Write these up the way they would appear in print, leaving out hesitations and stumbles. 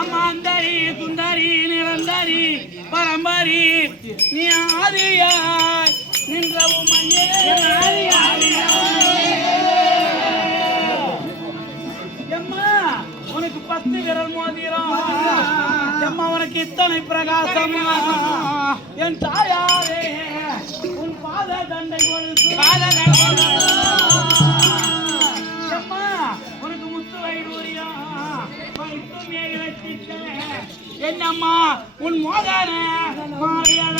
அம்மாந்தரி சுந்தரி நிரந்தரி பரம்பரி நீ ஆதியாய் நின்றவும் எம்மா உனக்கு 10 விரல் மோதிரம் எம்மா உனக்கு இத்தனை பிரகாசமா என் தாயாரே உன் பாத தண்டை எம்மா உனக்கு முத்து வைடூரியம் என்னம்மா உன் மோதான மாறியான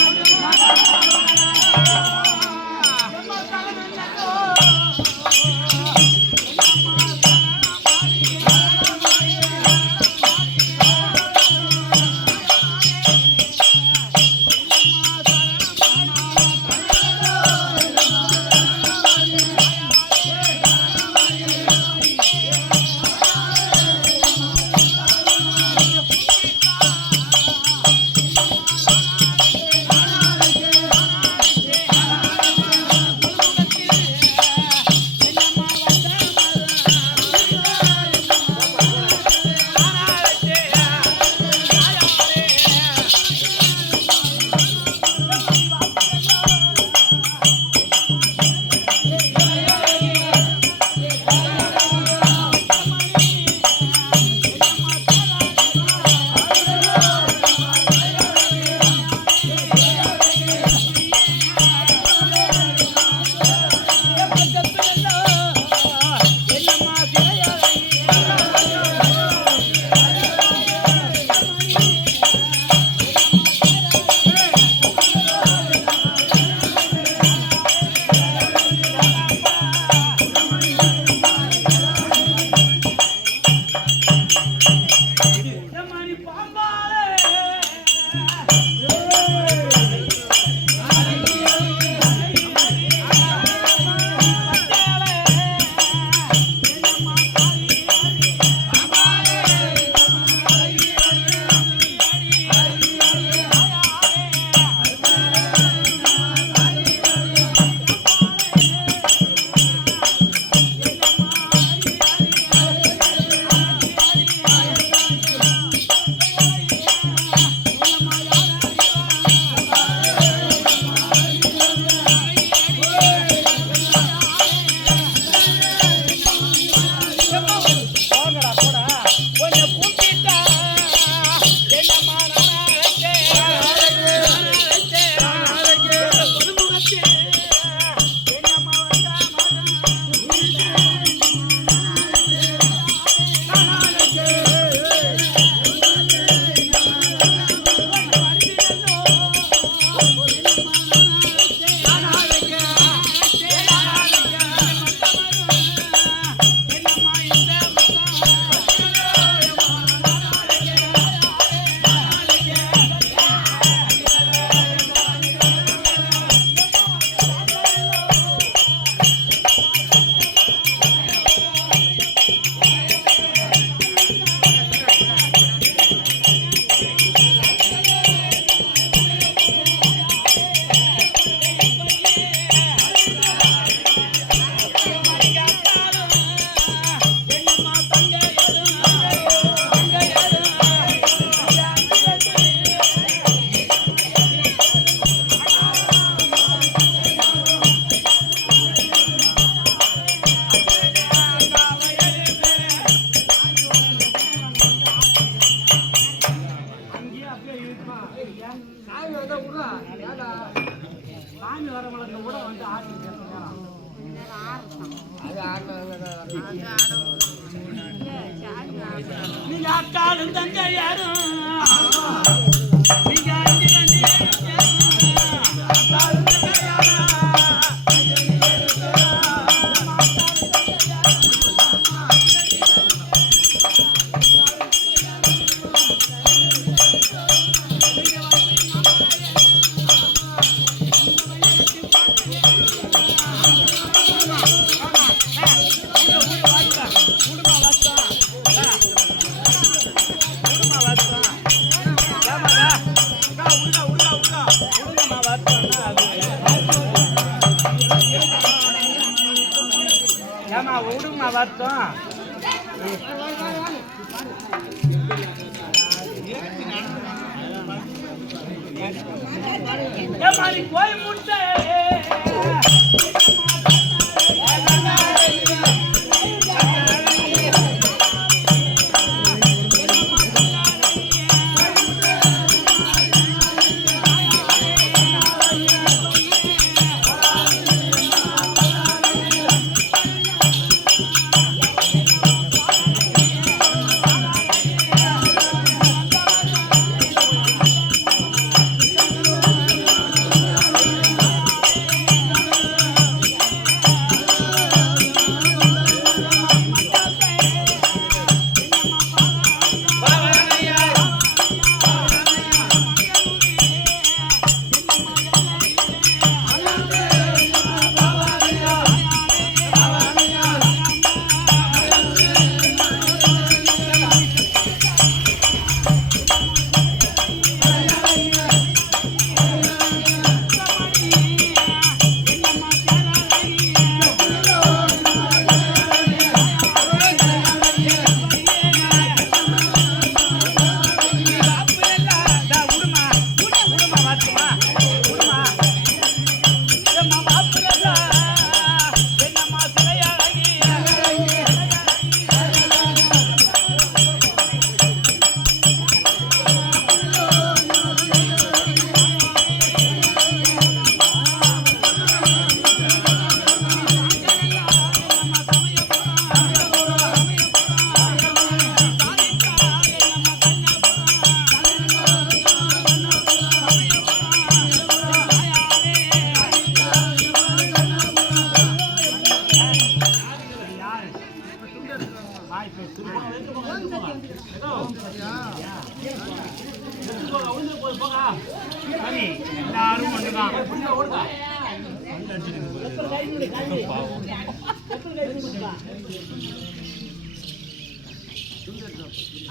சாமி வரவங்களுக்கு கூட வந்து ஆட்சி நீங்க அக்காலும் தங்க யாரும் விடுமா வருத்தம் மாதிரி கோயில் முட்டை எல்லாரும் ஒண்ணுதான்.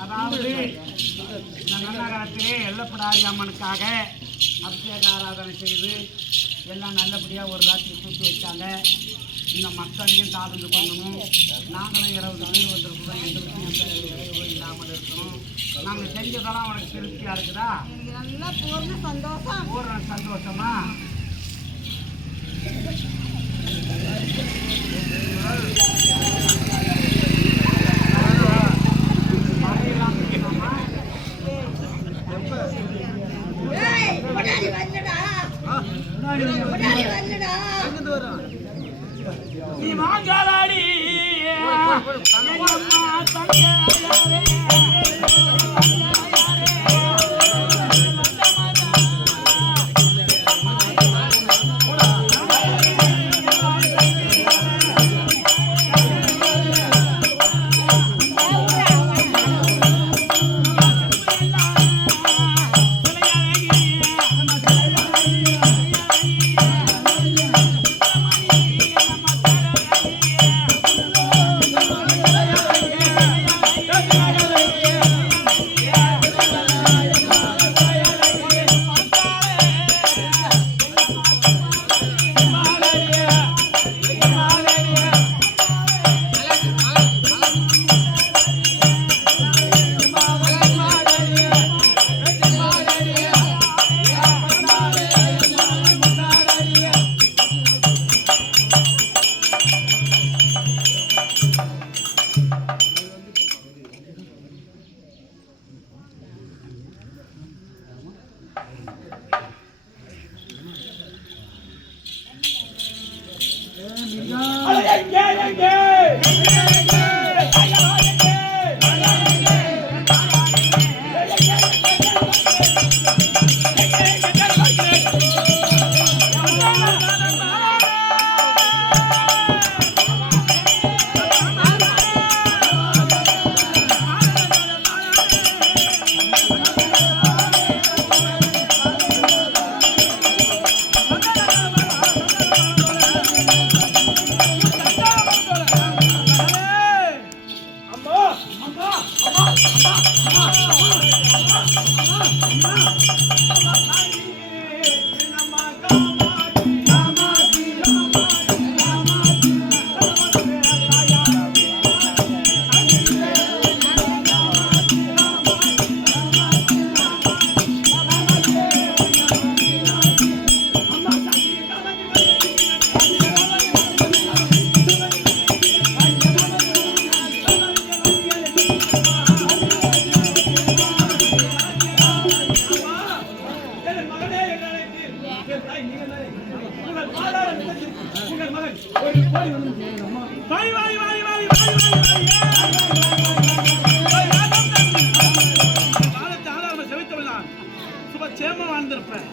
அதாவது நன்னகரத்திலே எல்லப்படாரி அம்மனுக்காக அபிஷேக ஆராதனை செய்து எல்லாம் நல்லபடியாக ஒரு ராத்திரி கூட்டி வச்சாங்க. இந்த மக்களையும் தாழ்ந்து பண்ணணும். நாங்களும் 20 பேர் வந்திருக்கிறோம். எங்களுக்கும் எந்த இழவு இல்லாமல் இருக்கணும். நாங்கள் செஞ்சதெல்லாம் உனக்கு திருப்தியாக இருக்குதா? பூர்ண சந்தோஷமா? நீ வாங்காடி சுபச்சேம வாழ்ந்திருப்பேன்.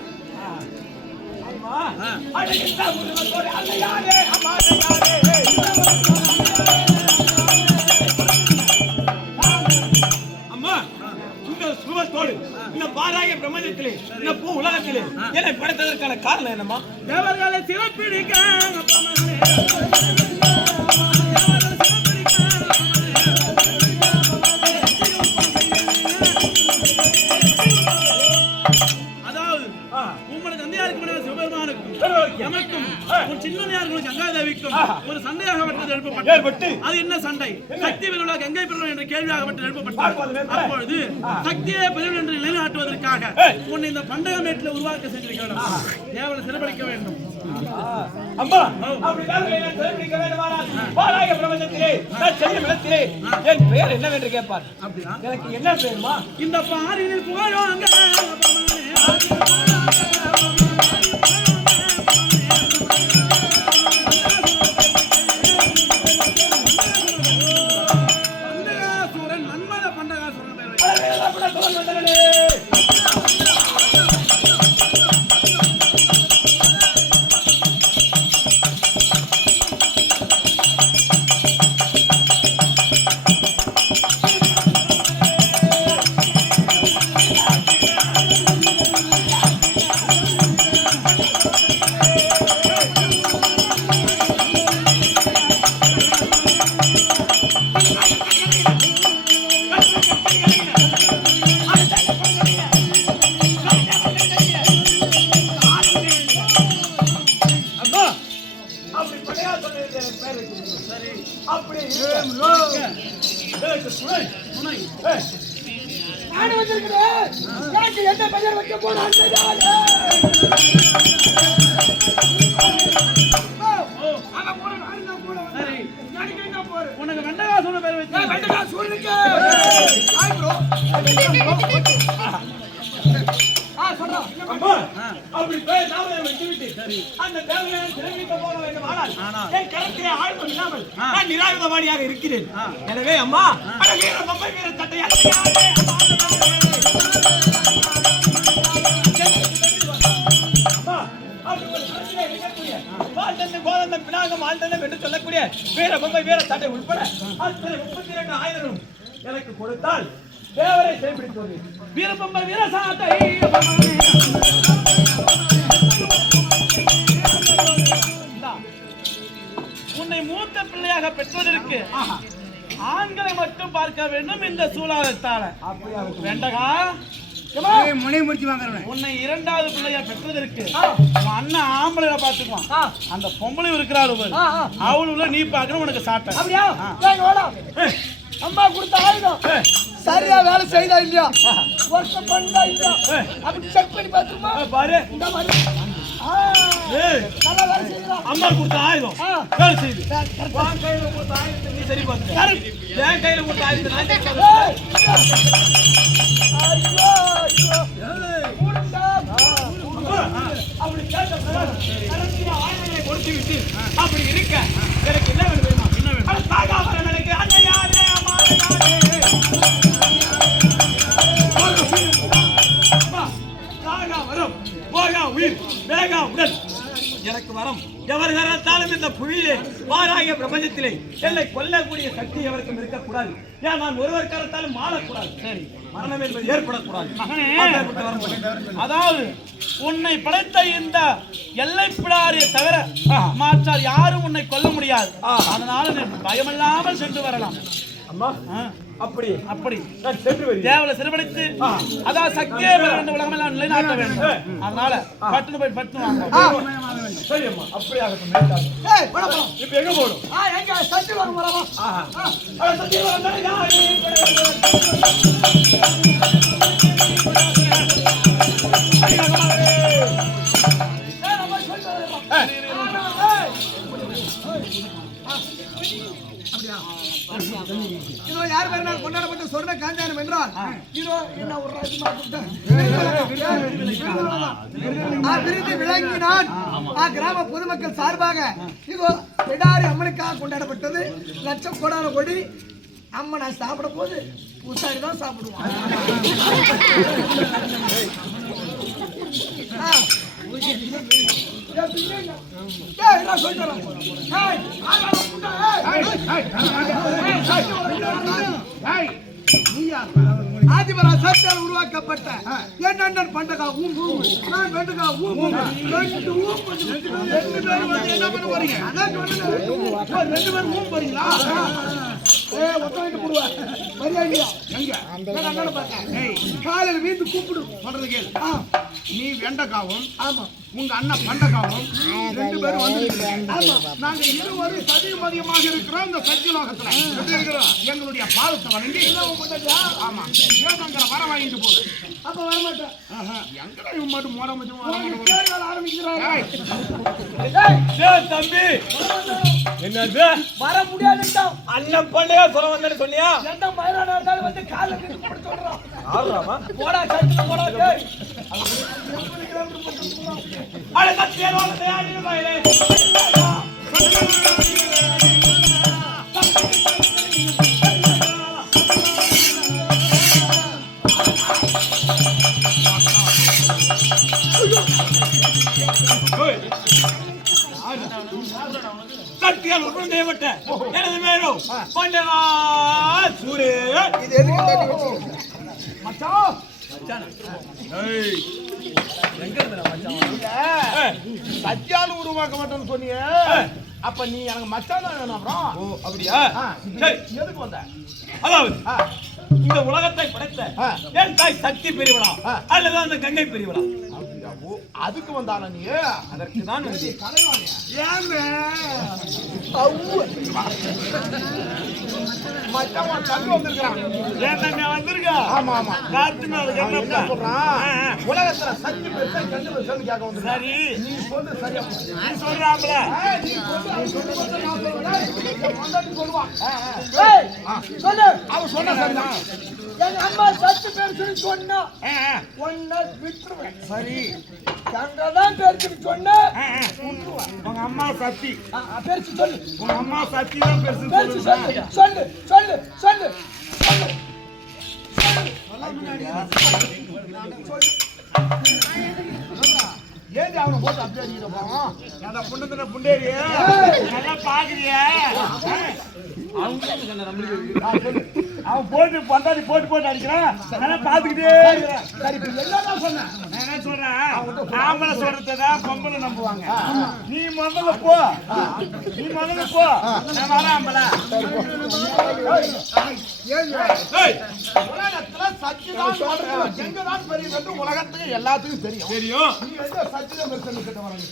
அம்மா இந்த சுபத்தோடு இந்த பாராய பிரபஞ்சத்திலே இந்த பூ உலகத்திலே என்னை படைத்ததற்கான காரணம் என்னம்மா? தேவர்களை சிறப்பிடிக்க ஒரு சண்டையாகப்பட்டது எழுப்பப்பட்டது. அது என்ன சண்டை? சக்தி பெருவிழா கங்கை பெருவிழா என்ற கேள்வியாகப்பட்டு எழுப்பப்பட்டது. அப்பொழுது சக்தியை பெருவிழா என்று நிலைநாட்டுவதற்காக உன்னை இந்த பண்டக மேட்டில் உருவாக்க செஞ்சிருக்கிறோம். தேவனை சிறப்பிடிக்க வேண்டும். அம்மா சிறப்பிடிக்க வேண்டுமானால் பாராய பிரபஞ்சத்திலே நான் செய்யும் இடத்திலே என் பெயர் என்னவென்று கேட்பார். அப்படின்னா எனக்கு என்ன பெயருமா? இந்த பாரினில் புகழாங்க உனக்கு வெண்டகாசூரன் பேர் வச்சு அப்படி பேர் நாம வச்சுவிட்டு அந்த தேவையான சிறப்பிக்க போக வேண்டும். ஆனால் என் கருத்திலே ஆழ்வம் இல்லாமல் நான் நிராயுதபாணியாக இருக்கிறேன். எனவே அம்மா வீர பொம்மை வீர சட்டையா என்று சொல்லக்கூடிய வீர பொம்மை வீர சட்டை உட்பட 32 ஆயுதங்களும் எனக்கு கொடுத்தால் தேவரை செயல்படுத்துவது. வீர பொம்மை வீர சாட்டை உன்னை மூத்த பிள்ளையாக பெற்றதற்கு ஆண்களை மட்டும் பார்க்க வேண்டும். இந்த சூழலத்தால வேண்டகா முனை முடிச்சு வாங்க. உன்னை இரண்டாவது பிள்ளையா பெற்றதற்கு அண்ணன் ஆம்பளை பாத்துக்குவான். அந்த பொம்பளை இருக்கிறாள் அவளுல நீ பாக்கணும். உனக்கு சாட்டை அம்மா கொடுத்த ஆயுதம் சரியா வேலை செய்தா இல்லையா, வருஷம் பண்ணா இல்லையா அப்படி செக் பண்ணி பாத்துருமா பாரு. இந்த மாதிரி நல்லா வேலை செய்யலாம். அம்மா கொடுத்த ஆயுதம் வேலை செய்யுது. உன் கையில கொடுத்த ஆயுதத்தை நீ சரி பார்த்து, என் கையில கொடுத்த ஆயுதத்தை நான் சரி அப்படி கேட்ட ஆயுதங்களை கொடுத்து விட்டு அப்படி இருக்க எனக்கு என்ன வேணும்? உயிர் வேகா உடல் எனக்கு வரம் எவர் கரத்தாலும் இந்த புவியிலே வாராகிய பிரபஞ்சத்திலே என்னை கொல்லக்கூடிய சக்தி எவருக்கும் இருக்கக்கூடாது. ஏன் நான் ஒருவர் கரத்தாலும் மாறக்கூடாது. சரி, மரணம் என்பது ஏற்படக்கூடாது. அதாவது உன்னை படைத்த இந்த எல்லைப்பிடாரியை தவிர மாற்றால் யாரும் உன்னை கொல்ல முடியாது. அதனால நீ பயமில்லாமல் சென்று வரலாம். அம்மா அப்படி அப்படி நான் சென்று வருகிறேன். தேவலை சிறுபடித்து அதான் சக்தியே இந்த உலகமெல்லாம் நிலைநாட்ட வேண்டும். அதனால பட்டுன்னு போய் பட்டு வாங்க. சரி அம்மா, அப்படி ஆகட்டும். இப்ப எங்க போகணும்? எங்க சத்தி வரும் வரவா சத்தியம் வந்தாலே யாரு இதோ யார் பேர் கொண்டாடப்பட்ட சொர்ண காஞ்சானம் என்றால் இதோ என்ன ஒரு விருது விளங்கினான் கிராம பொதுமக்கள் சார்பாக இதோ பிடாரி அம்மனுக்காக கொண்டாடப்பட்டது. லட்சம் கோடான கொடி அம்மனை சாப்பிட போது பூசாரி தான் சாப்பிடுவான். ஆதிபரா சத்தியால் உருவாக்கப்பட்ட என் அண்ணன் பண்டகா நான் வெண்டகா ரெண்டு என்ன பண்ண போறீங்க? ரெண்டு பேரும் போறீங்களா? காலையில் வீட்டு கூப்பிடு சொல்றது கேள். நீ வெண்டக்காவும் உங்க அண்ணன் பண்டக்காவும் ரெண்டு பேரும் வந்து நாங்க இருவரும் சதிமதியமாக இருக்கிறோம். இந்த சத்தியலோகத்துல எங்களுடைய பாதத்தை வணங்கி ஆமா ஏதங்கிற வர வாங்கிட்டு போகுது. அப்ப வரமாட்டேன். எங்கடா இவன் மட்டும் மோட மட்டும் தம்பி என்னது வர முடியாது. அண்ணன் பண்ணையா சொல்ல வந்தேன்னு சொன்னியா? எந்த மயிரானா இருந்தாலும் வந்து காலை கட்டி போட சொல்றான். ஆடுறாமா போடா சத்தில போடா. அட சத்தியலோகத்தை ஆடின மயிலே சத்தியால் உருண்டேவட்ட எனது மேலும் பண்டகா சூரே இது எதுக்கு தண்ணி வச்சு மச்சான் சத்தியால் உருவாக்க மாட்டேன்னு சொன்னீங்க. அப்ப நீ எனக்கு மச்சான் தான் வேணும். அப்புறம் அப்படியா? சரி, எதுக்கு வந்த? அதாவது இந்த உலகத்தை படைத்த என் தாய் சக்தி பெரியவளா அல்லது அந்த கங்கை பெரியவளா? அதுக்கு வந்தானா நீ? அதற்கு தான் வந்து மச்சான் தம்பி வந்திருக்கான். ஏன் தம்பி வந்திருக்கா? ஆமா ஆமா. காத்து மேல என்ன சொல்றான்? உலகத்துல சக்தி பெருசா கண்டு பெருசான்னு கேட்க வந்து. சரி நீ சொல்லு சரியா. நீ சொல்றாப்ல நீ சொல்லு சொல்லுவான். சொல்லு. அவன் சொன்ன சரிதான். எங்க அம்மா சத்து பேர் சொன்னா ஒன்ன விட்டுருவேன். சரி சங்கதான் பேருக்கு சொன்ன உங்க அம்மா சக்தி பேருக்கு சொல்லு. உங்க அம்மா சக்தி தான் பெருசு பேருக்கு சொல்லு சொல்லு சொல்லு சொல்லு சொல்லு. ஏன் அவனை போட்டு அப்படியே அடிக்கிற போறோம்? அந்த புண்டத்துல புண்டேரி நல்லா பாக்குறியா? அவன் போட்டு பந்தாடி போட்டு அடிக்கிறான். நல்லா பாத்துக்கிட்டே இருக்கிறான். சரி இப்ப என்னதான் சொன்னேன்? நான் என்ன சொல்றேன், ஆம்பளை சொல்றதுதான் பொம்பளை நம்புவாங்க. நீ முதல்ல போ, நான் வரேன் ஆம்பளை. உலகத்துல சக்தி தான் சொல்றேன். எங்கதான் பெரிய உலகத்துக்கு எல்லாத்துக்கும் தெரியும். தெரியும். நீ எந்த சக்தி தான் பெருசு கிட்ட வராங்க?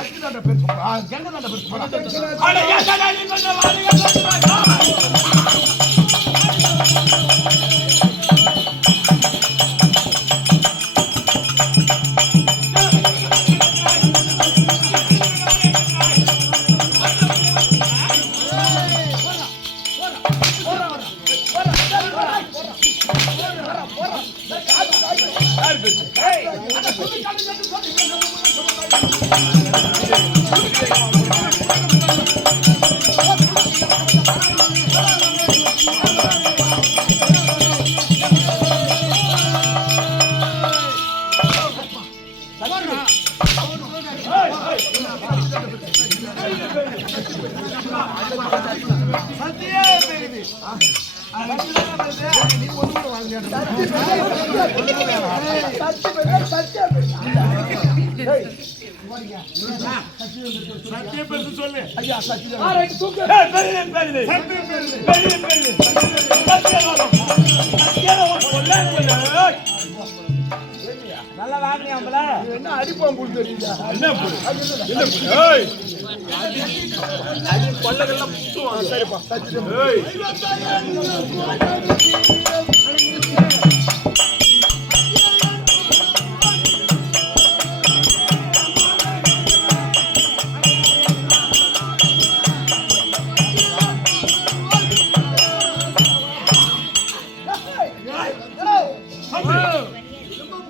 சக்தி தான் பெருசு. எங்க தான் பெருசு? அட ஏன்டா நீ கொஞ்சம் வாங்க. சத்தியே பெரியது. சொல்லு ஐயா சத்தியம் நல்லா வாங்கினியாம்பல என்ன அடிப்போம் புல் தெரியுங்க கொள்ளைகள்லாம் முட்டுவான். சரிப்பா சத்தியம்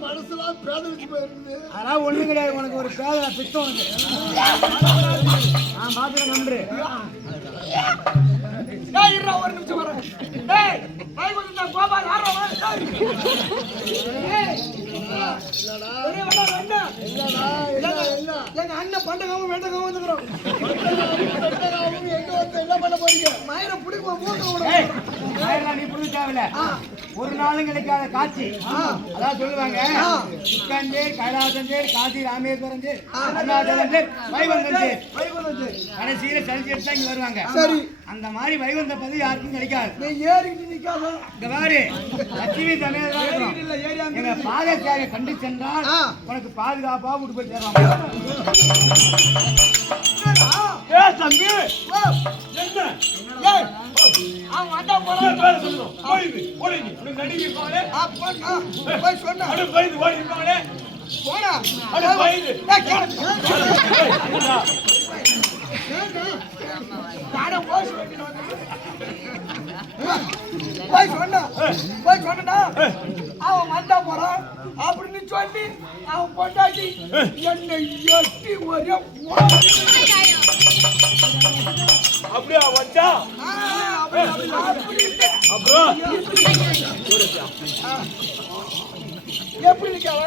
மனசுலாம் பேதலிச்சு போயிருக்குது. அதெல்லாம் ஒண்ணும் கிடையாது. உனக்கு ஒரு பேத பித்தம் உனக்கு. நான் பாத்துறேன் நம்பு. ஒரு நிமிஷம் வரேன். டேய் கை கொடுத்தா கோபால் ஆறோ வா. எங்க அண்ணன் பண்டகாவும் வெண்டகாவும் வந்துக்கிறோம். எங்க வந்து என்ன பண்ண போறீங்க? மயிரை பிடிக்கும் மூக்க நீ புரிஞ்சு தேவையில்ல. ஒரு நாளும் கிடைக்காத காட்சி. அதான் சொல்லுவாங்க சிக்கஞ்சேர் கைலாசஞ்சேர் காசி ராமேஸ்வரஞ்சேர் அருணாச்சலஞ்சேர் வைகுந்தஞ்சேர். கடைசியில சளிச்சேர் தான் இங்க வருவாங்க. சரி அந்த மாதிரி வைகுந்த பதவி யாருக்கும் கிடைக்காது. நீ ஏறிக்கிட்டு நிக்காத. இங்க பாரு லட்சுமி சமேதம் இருக்கிறோம். எங்க பாதத்தியாக கண்டு சென்றால் உனக்கு பாதுகாப்பா விட்டு போய் தருவாங்க. தம்பி என்ன அவன் அண்டா போறான். போய் சொன்னா போனா போய் சொன்னா அவன் வந்தா போறான் அப்படின்னு சொல்லி அவன் பொண்டாட்டி என்னை எட்டி ஒரே அப்படியா வச்சா அப்புறம் எப்படி இருக்காவ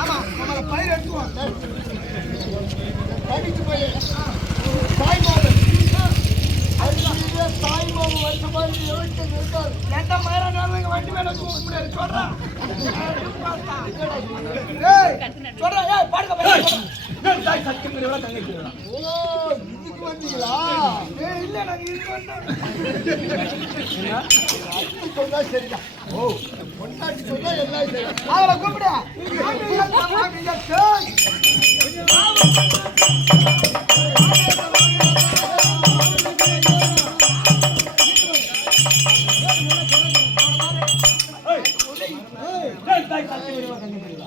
ஆமா நம்மள பயிர் எடுத்துவோம் படிச்சு போய் தாய்மாமன் தாய்மாமன் வச்ச மாதிரி இருக்காது. எந்த மயிரா நாளும் வண்டி மேல முடியாது சொல்றான் சொல்றேன். ஏய் பாடுங்க இதுக்கு வந்தீங்களா? இல்ல நாங்க இதுக்கு சொன்னா சரிதான். ஓ பொண்டாட்டி சொன்னா எல்லாம் சரி. அவளை கூப்பிட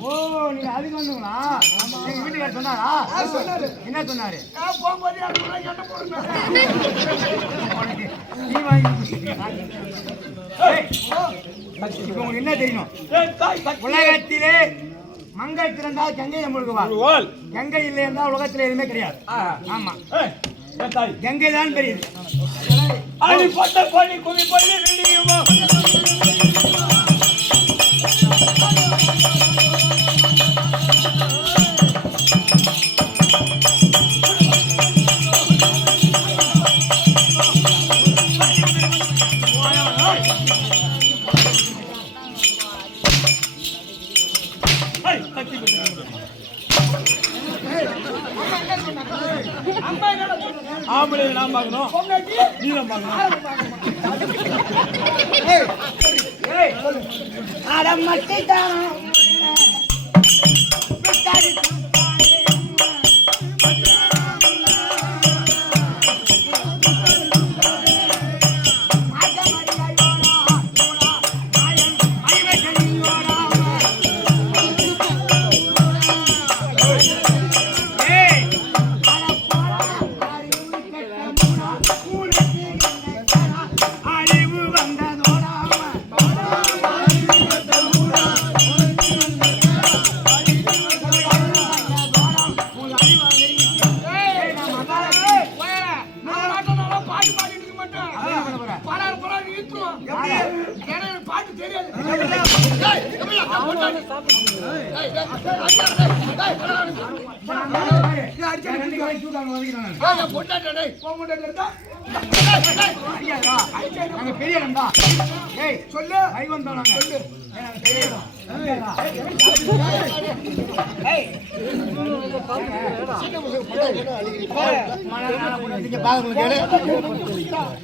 ஓ நீங்க அதுக்கு வந்துங்களா? எங்க வீட்டுக்காரர் சொன்னாரா? சொன்னாரு. என்ன சொன்னாரு? போகும்போது என்ன போடுங்க நீ வாங்கி இப்ப உங்களுக்கு என்ன தெரியும்? உலகத்திலே மங்கை திறந்தால் கங்கை நம்மளுக்கு கங்கை இல்லை என்றால் உலகத்திலே எதுவுமே கிடையாது. ஆமா கங்கை தான் பெரியது. அடி போட்ட பண்ணி குவி பண்ணி வெளியுமா ஆம்பளை நான் பார்க்கணும் நீ தான் பார்க்கணும். அட மட்டும்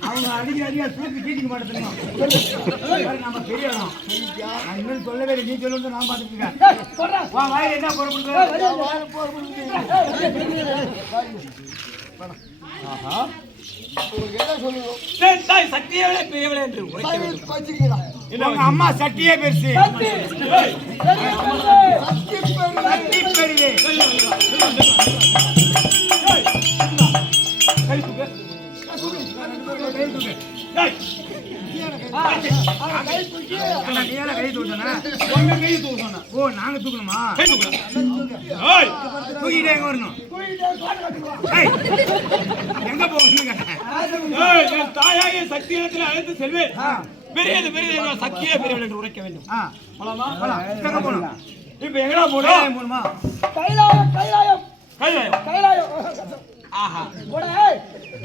அவங்க அதிகாரியா தூக்கி கீட்டிக்க மாட்டேன் நம்ம பெரிய இன்னும் சொல்லவே இல்லை. நீ சொல்ல நான் பாத்துருக்கேன். வாயில என்ன சக்தியை விட பெரியவளே என்று உரைக்க வேண்டும். அம்மா சட்டியே பெருசு. ஓ நாங்க தூக்கணுமா? தூக்கிட்டே எங்க வரணும்? எங்க போகணும்? என் தாயாகிய சக்தியிடத்தில் அழைத்து செல்வேன். பெரியது பெரியது சக்தியே பெரியவள் என்று உரைக்க வேண்டும். இப்ப எங்கடா போனோம்? கைலாயம் கைலாயம் கைலாயம் கைலாயம். ஆஹா போடே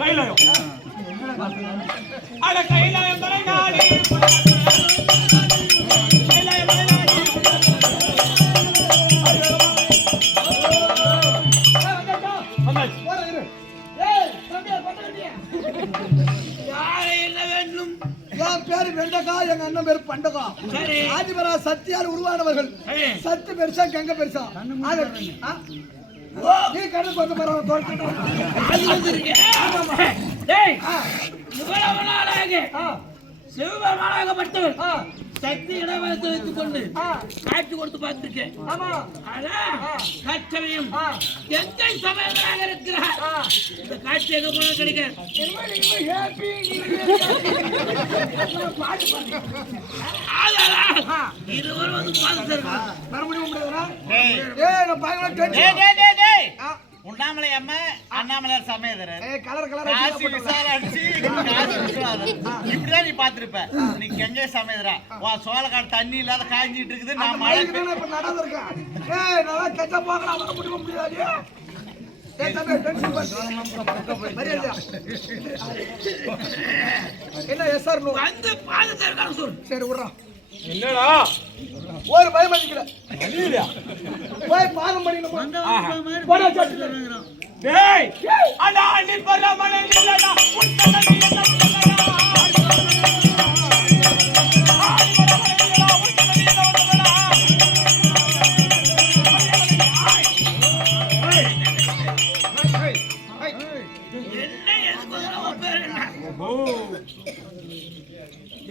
கைலாயம். அட கைலாயம் தலை நாடி கைலாயம் தலை நாடி என் பேரு வெண்டகா, எங்க அண்ணன் பேரு பண்டகா. ஆதிபரா சத்தியால் உருவானவர்கள். சத்து பெருசா கங்க பெருசா? நீ கண்ணு கொண்டு சிவபெருமானாகப்பட்டவர் சக்தி இடவகத்தை வைத்துக் கொண்டு காட்சி கொடுத்து பார்த்திருக்கேன். தற்சமயம் எங்கை சமயங்களாக இருக்கிறார். இந்த காட்சி எங்க போன கிடைக்க இருவரும் வந்து உண்ணாமலை அம்மா அண்ணாமலையார் சமயதரர் கலர் கலர் காசி விசாலாட்சி காசி விஸ்வநாதர் இப்படிதான் நீ பாத்திருப்ப. நீ கெங்கை சமயதரா சோழக்காடு தண்ணி இல்லாத காய்ஞ்சிட்டு இருக்குது. நான் மழை நடந்திருக்கேன். நல்லா கெட்ட போகலாம் முடியாது. என்ன எஸ் சார் வந்து பாதுகாக்க சொல். சரி விடுறான். என்னடா ஒரு பயம் அடிக்கல. அடியா போய் பாதம் பண்ணிடணும். டேய் அடா நீ பரமனே இல்லடா உத்தமனே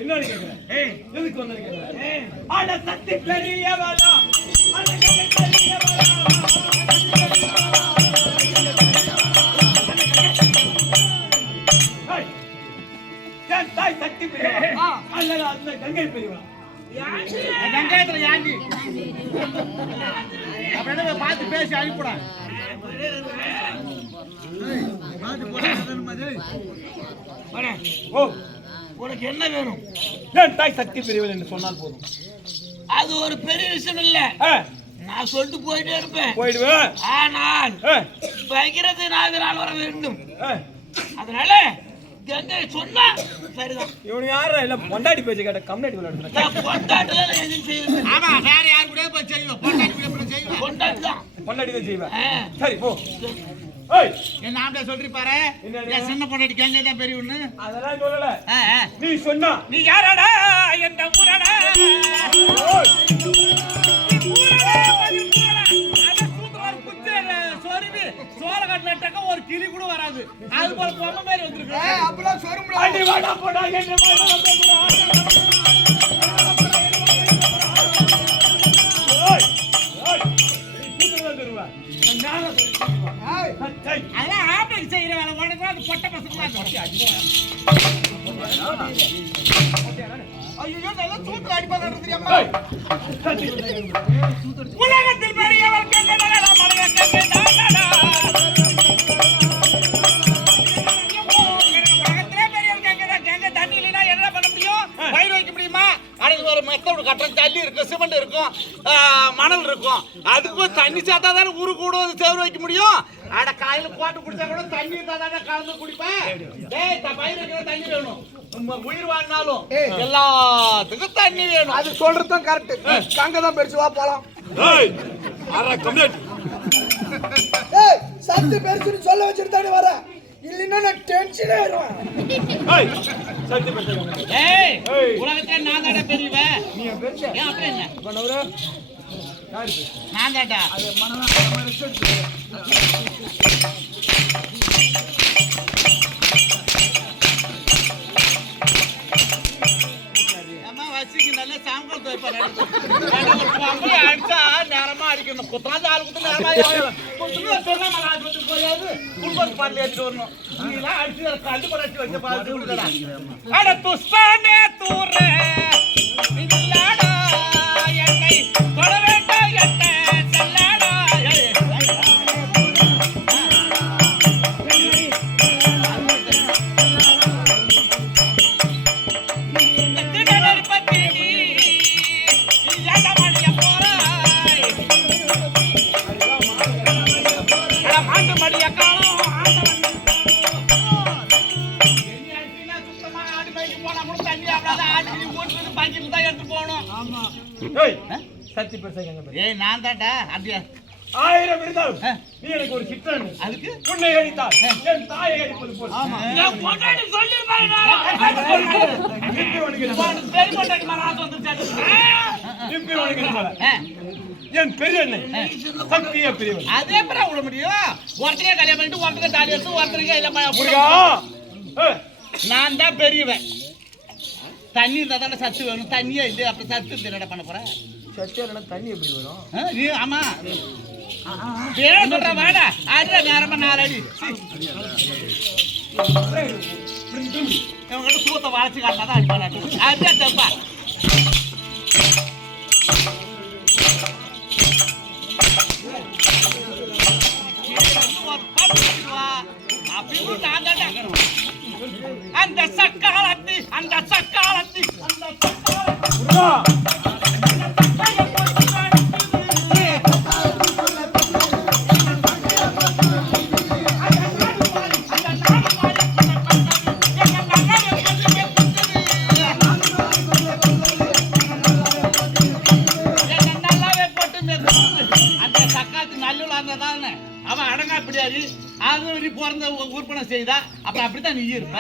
என்ன கேக்குறேன்? எதுக்கு வந்து கேக்குறேன்? அட சக்தி பெரியவளா அட கங்கை பெரியவளா தாய் சக்தி பெரியவளா அல்லது அந்த கங்கை பெரியவளா? வெங்காயத்துல யாண்டி அப்படியே பார்த்து பேசி அனுப்பிடா. ஓ உனக்கு என்ன வேணும்? என் தாய் சக்தி பெரியவள் என்று சொன்னால் போதும். அது ஒரு பெரிய விஷயம் இல்ல. நான் சொல்லிட்டு போயிட்டே இருப்பேன். போயிடுவேன். ஆனால் பகிரது நாவினால் வர வேண்டும். அதனால கங்கை சொன்னா சரிதான். இவனுக்கு யாரா இல்ல பொண்டாடி பேச்சு கேட்ட கம்னாடி விளையாடுறேன். பொண்டாட்டில எதுவும் செய்வது? ஆமா வேற யாரு கூட போய் செய்வோம். பொண்டாட்டி கூட போய் செய்வோம். பொண்டாட்டி தான். பொண்டாடி தான் செய்வேன். சரி போ. ஏய் என்ன ஆம்பளை சொல்றீ பாரு. என் சின்ன பொண்டாட்டி கங்கை தான் பெரியவன்னு. அதெல்லாம் சொல்லல. நீ சொன்னா நீ யாரடா? எந்த ஊரடா? ஒரு கிளி கூட வராது. அது போல பொம்மை மாதிரி வந்திருக்கு. அப்படிலாம் சொரும்புடா. அடி வாடா போடா என்ன வாடா போடா. ஓய் ஓய் நீ வந்துருவா. நானா ஏய் டேய் அதெல்லாம் ஆம்பளைக்கு செய்யற வேலை. உனக்கு அது பொட்ட பசங்க ஐயோ நல்லா சூத்து அடிப்பாங்க தெரியாம. உலகத்தில் பெரியவர் கங்கை தானடா, மலைய கங்கை தானடா. உலகத்திலே பெரியவர் கங்கை தான். கங்கை தண்ணி இல்லைன்னா என்ன பண்ண முடியும்? பயிர் வைக்க முடியுமா? அன்னைக்கு ஒரு மெத்தோடு கட்டுற தண்ணி இருக்கும், சிமெண்ட் இருக்கும், மணல் இருக்கும். அதுக்கும் தண்ணி தண்ணி சாத்தா தானே ஊரு கூட சேவ் வைக்க முடியும். அட காயில போட்டு குடிச்சா கூட தண்ணி தானே கலந்து குடிப்பேன். டேய் பயிருக்கு தண்ணி வேணும். உயிர் வாழ்னாலும் எல்லாத்துக்கும் தண்ணி வேணும். அது சொல்றதும் கரெக்ட். கங்க தான் பெருசு, வா போலாம். ஏய் அரா கம்ப்ளீட். ஏய் சத்து பெருசுன்னு சொல்ல வச்சிட்டு தானே வர, இல்லைன்னா நான் டென்ஷனே வருவேன். ஏய் சத்தி பேசுங்க. ஏய் உலகத்துல நான் தான்டா பெரியவன். நீ பெருசு ஏன் அப்புறம் என்ன பண்ணவரே யாரு பெருசு? நான் தான்டா. அது மனதான் ரிசல்ட். அம்மா வசிக்கு நல்ல சாம்பல் தோய்ப்பாரு. அடிச்சா நேரமா அடிக்கணும். குத்தாந்து ஆள் குத்து நேரமா போயாது குடும்பம் பாட்டு ஏற்றிட்டு வரணும். நீலாம் அடிச்சு கண்டு படாச்சு வச்ச பார்த்து அட துஷ்டானே தூர என்னை தொட வேண்டாம் என்ன செல்லாடா. சத்தி பேசுங்க. ஏய் நான் தான்டா அப்படியா 1000 இருந்தாலும் நீ எனக்கு ஒரு சிற்றன். அதுக்கு உன்னை அடித்தால் என் தாயை அடிப்பது போல். என் பொண்டாட்டி சொல்லிருப்பாங்க. இப்படி உனக்கு சரி பொண்டாட்டி மனசு வந்துருச்சு. இப்படி உனக்கு என் பெரியண்ணை சத்திய பெரியவன். அதே அப்புறம் விட முடியும். ஒருத்தரையே கல்யாணம் பண்ணிட்டு ஒருத்தரை தாலி எடுத்து ஒருத்தரையே முருகா இல்லை. நான் தான் பெரியவன். தண்ணி இருந்தா தானே சத்து வேணும். தண்ணியே இல்லை அப்புறம் சத்து என்னடா பண்ண போறேன்? சத்தியால தண்ணி எப்படி வரும்? நீ ஆமா பேர சொல்ற வாடா. அட நேரமா 4 அடி இவங்கிட்ட சூத்த வளைச்சு காட்டினாதான் அடிப்பானாட்டு. அதே தப்பா அந்த சக்காலத்தி அந்த சக்காலத்தி அந்த சக்காலத்தி அவன் அடங்கா பிடியாது. அது நீ பிறந்த உறுப்பினர் செய்தா அப்புறம் அப்படித்தான் நீ இருப்ப.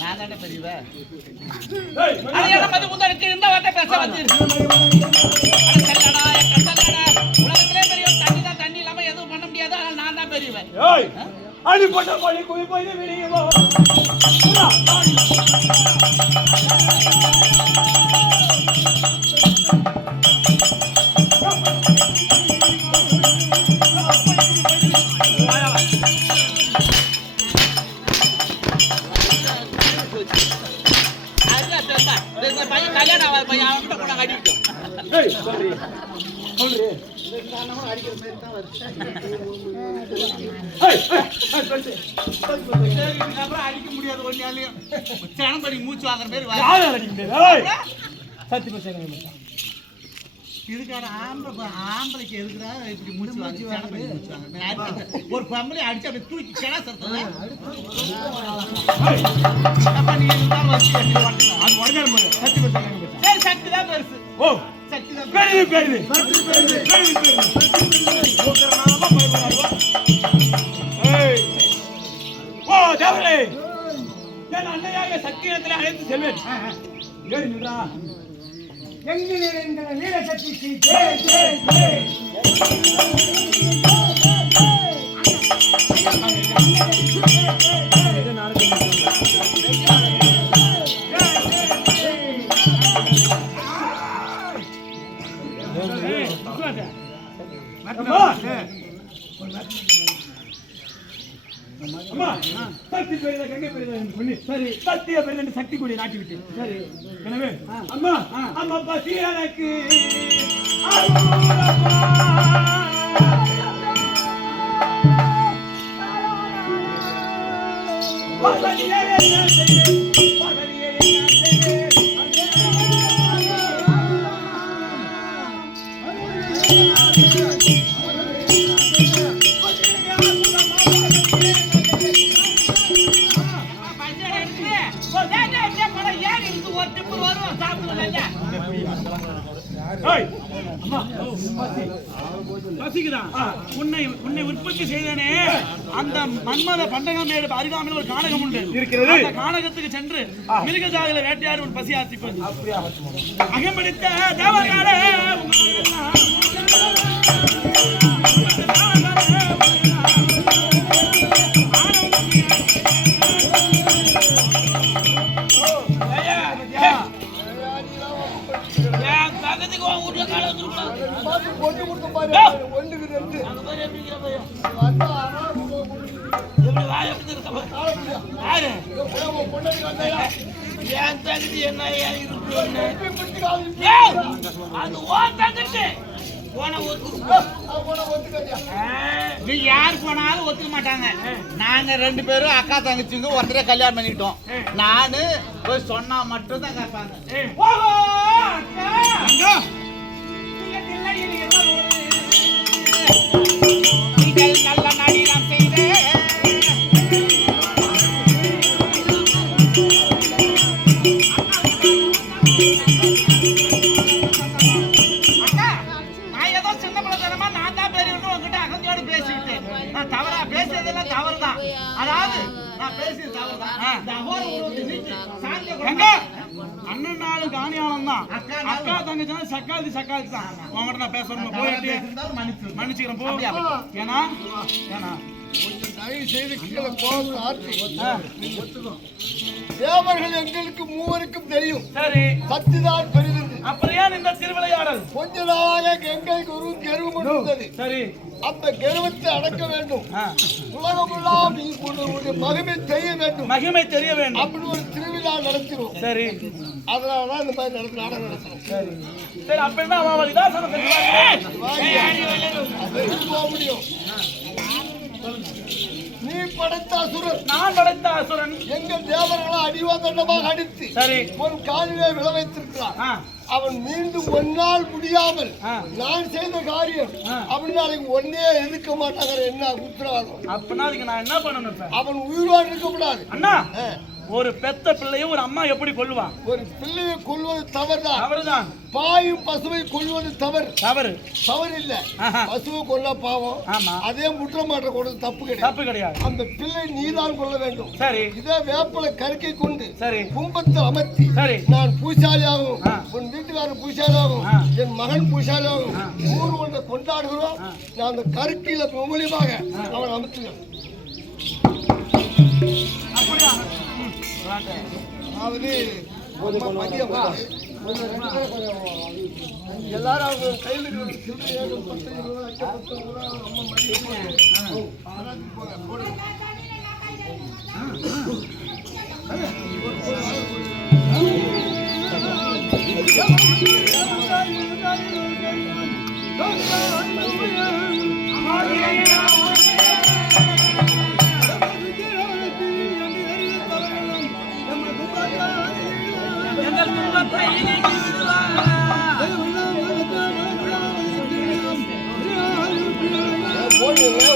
நான் தானே பெரியவன். இந்த வார்த்தை பேச வந்து உலகத்திலே பெரிய தண்ணி தான். தண்ணி இல்லாம எதுவும் பண்ண முடியாது. ஆனால் நான் தான் பெரியவன். அடிப்பட்ட பள்ளி குயில் போய் வெளியே பையன் கல்யாணம் ஆகாத பையன் அவன்கிட்ட கூட அடிக்கும். அடிக்க முடியாது. ஒன்னாலையும் படி மூச்சு வாங்குற பேர் சத்தி பேசுங்க. இதுக்கான ஆம்பளைக்கு எதுக்குறா இப்படி மூச்சு வாங்கி மூச்சு வாங்க. ஒரு பொம்பளை அடிச்சு அப்படி தூக்கி கிணா சத்தல சக்தி தான் பெருசு. ஓ சக்தி தான் பெரிய ஓ தேவரே என் அன்னையாக சக்தியத்தில் அழைத்து செல்வேன். எங்கள் நீல சக்திக்கு ஜெய் ஜெய் ஜெய். சக்தி பெரியதா கங்கை பெரியதா என்று சொல்லி சரி சத்திய பெரியதா சக்தி கொடி நாட்டி விட்டேன். சரி எனவே அம்மா அம்மா பசி எனக்கு பசியே ஏன் இருக்கு ஒரு டிப்பு வரும் சாப்பிடுவாங்க. பசிக்குதா? உன்னை உற்பத்தி செய்தனே அந்த மன்மத பண்டகமேடு அருகாமையில் ஒரு கானகம் உண்டு இருக்கிறது. அந்த கானகத்துக்கு சென்று மிருகஜாதியில வேட்டையாடி உன் பசி ஆற்றிக்கொண்டு அகம்பிடித்த தேவகாலே வீட்டுல கால ஒண்ணு கொடுத்து பாரு ஒண்ணுக்கு ரெண்டு எப்படி வாய் எப்படி இருக்க யாரு என் தகுதி என்ன இருக்கு அது ஓ தகுதி நீ யார் போனாலும் ஒத்துக்க மாட்டாங்க. நாங்க 2 பேரும் அக்கா தங்கச்சிங்க ஒருத்தரே கல்யாணம் பண்ணிக்கிட்டோம். நானு போய் சொன்னா மட்டும் தான் கேட்பாங்க. நல்ல நாடி நான் செய்தேன். அண்ணன் நாலு காணியாளம் தான் அக்கா தங்கச்சி சக்காலி சக்காலி தான் உங்ககிட்ட நான் பேசணும் போயிட்டு மன்னிச்சுக்கிறேன் போ. ஏன்னா ஏன்னா தயவு செய்து கீழே தேவர்கள் எங்களுக்கு மூவருக்கும் தெரியும். சரி சக்திதான் பெரிது. அப்படியே இந்த திருவிளையாடல் கொஞ்ச நாளாக எங்களுக்கு ஒரு கெருவம் இருந்தது. சரி அந்த கெருவத்தை அடக்க வேண்டும். உலகமெல்லாம் உன்னுடைய மகிமை தெரிய வேண்டும். மகிமை தெரிய வேண்டும் அப்படின்னு ஒரு திருவிழா நடத்திடும். சரி அதனாலதான் இந்த மாதிரி நாடகம் நடத்தணும். சரி சரி அப்ப என்ன விதாசனம் போக முடியும். நீ படைத்த அசுரன், நான் படைத்த அசுரன் எங்கள் தேவர்களை அடிவாதண்டமாக அடித்து சரி ஒரு காலிலே விழ வைத்திருக்கிறான். அவன் மீண்டும் ஒன்னால் முடியாமல் நான் செய்த காரியம் அவன் நாளைக்கு ஒன்னே எதிர்க்க மாட்டாங்க. என்ன உத்தரவாதம்? அப்படின்னா அதுக்கு நான் என்ன பண்ணணும்? அவன் உயிரோடு இருக்க கூடாது. அண்ணா ஒரு பெத்த பிள்ளையை ஒரு அம்மா எப்படி கொல்லுவான்? ஒரு பிள்ளையை கொல்வது தவறுதான். அவர்தான் பாயும் பசுவை கொல்வது தவறு. தவறு தவறு இல்ல. பசுவை கொல்ல பாவம். ஆமா அதே முற்றமாற்ற கொண்டு தப்பு கிடையாது. தப்பு கிடையாது. அந்த பிள்ளை நீதான் கொல்ல வேண்டும். சரி இதே வேப்பலை கருக்கை கொண்டு சரி கும்பத்தை அமர்த்தி சரி நான் பூசாலியாகும், உன் வீட்டுக்காரர் பூசாலியாகும், என் மகன் பூசாலியாகும் ஊர் ஒன்றை கொண்டாடுகிறோம். நான் அந்த கருக்கில மூலியமாக அவன் அமர்த்துகிறேன். அப்படியா? அதாவது எல்லாரும் அவங்க கையில் போடுங்க.